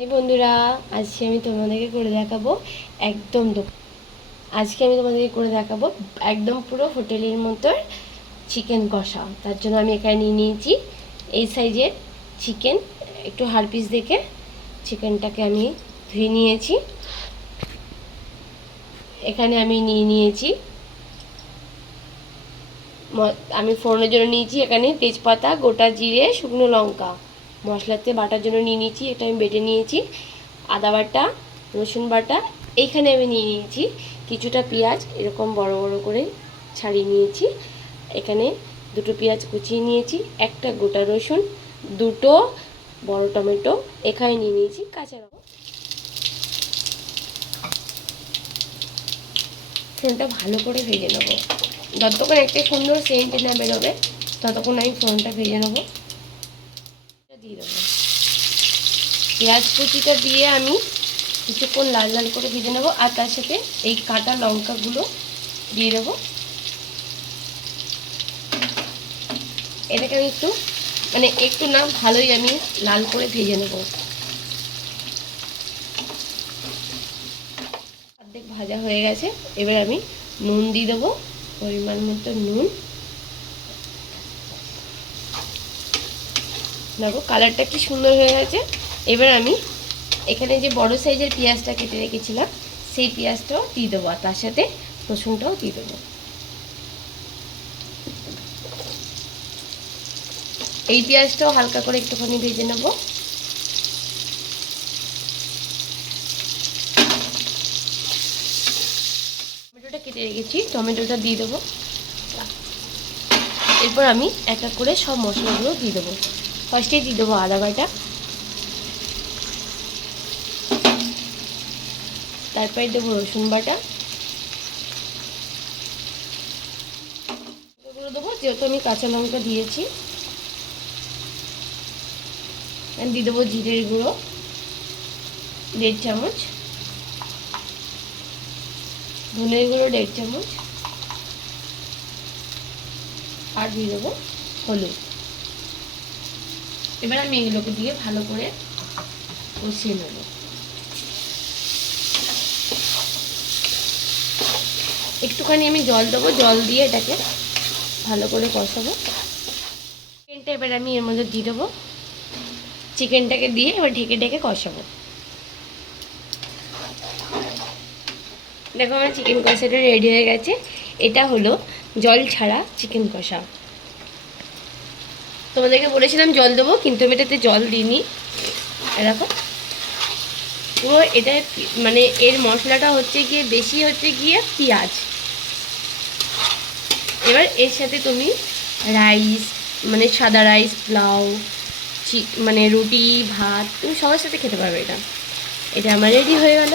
এই বন্ধুরা, আজকে আমি তোমাদেরকে করে দেখাবো একদম আজকে আমি তোমাদেরকে করে দেখাবো একদম পুরো হোটেলের মতো চিকেন কষা। তার জন্য আমি এখানে নিয়ে নিয়েছি এই সাইজের চিকেন, একটু হাড় পিস দেখে চিকেনটাকে আমি ধুয়ে নিয়েছি। এখানে আমি নিয়ে নিয়েছি আমি ফোড়নের জন্য নিয়েছি এখানে তেজপাতা, গোটা জিরে, শুকনো লঙ্কা। মশলাতে বাটার জন্য নিয়ে নিয়েছি, এটা আমি বেটে নিয়েছি। আদা বাটা, রসুন বাটা। এইখানে আমি নিয়ে নিয়েছি কিছুটা পেঁয়াজ, এরকম বড় বড় করে ছাড়িয়ে নিয়েছি। এখানে দুটো পেঁয়াজ কুচিয়ে নিয়েছি, একটা গোটা রসুন, দুটো বড় টমেটো এখানে নিয়ে নিয়েছি, কাঁচা লঙ্কা। ফোড়নটা ভালো করে ভেজে নেবো, যতক্ষণ একটা সুন্দর সেন্ট না বেরোবে ততক্ষণ আমি ফোড়নটা ভেজে নেবো। দিয়ে দেবো পেঁয়াজ কুচিটা দিয়ে আমি কিছুক্ষণ লাল লাল করে ভেজে নেবো, আর তার সাথে এই কাটা লঙ্কাগুলো দিয়ে দেবো। এটাকে আমি একটু না ভালোই আমি লাল করে ভেজে নেবো। অর্ধেক ভাজা হয়ে গেছে, এবার আমি নুন দিয়ে দেবো, পরিমাণ মতো নুন। দেখো কালারটা কি সুন্দর হয়ে গেছে। এবার আমি এখানে যে বড় সাইজের পেঁয়াজটা কেটে রেখেছিলাম সেই পেঁয়াজটাও দিয়ে দেবো, আর তার সাথে রসুনটাও দিয়ে দেবো। এই পেঁয়াজটাও হালকা করে একটুখানি ভেজে নেব। টমেটোটা কেটে রেখেছি, টমেটোটা দিয়ে দেবো। এরপর আমি এক এক করে সব মশলাগুলো দিয়ে দেবো। ফার্স্টে দিয়ে দেবো আদা বাটা, তারপরে দেবো রসুন বাটা, এগুলো দেবো যেহেতু আমি কাঁচা লঙ্কা দিয়েছি। দিয়ে দেবো জিরের গুঁড়ো 1.5 চামচ, ধনের গুঁড়ো 1.5 চামচ, আর দিয়ে দেবো হলুদ। এবার আমি এগুলোকে দিয়ে ভালো করে কষিয়ে নেব। একটুখানি আমি জল দেবো, জল দিয়ে এটাকে ভালো করে কষাবো। চিকেনটা এবার আমি এর মধ্যে দিয়ে দেবো, চিকেনটাকে দিয়ে এবার ঢেকে ঢেকে কষাবো। দেখো আমার চিকেন কষাটা রেডি হয়ে গেছে। এটা হলো জল ছাড়া চিকেন কষা। তোমাদেরকে বলেছিলাম জল দেবো, কিন্তু আমি এটাতে জল দিইনি। দেখো পুরো এটা এর মশলাটা হচ্ছে গিয়ে বেশি হচ্ছে গিয়ে পেঁয়াজ। এবার এর সাথে তুমি রাইস সাদা রাইস, পোলাও, রুটি, ভাত তুমি সবার সাথে খেতে পারবে। এটা আমার রেডি হয়ে গেল।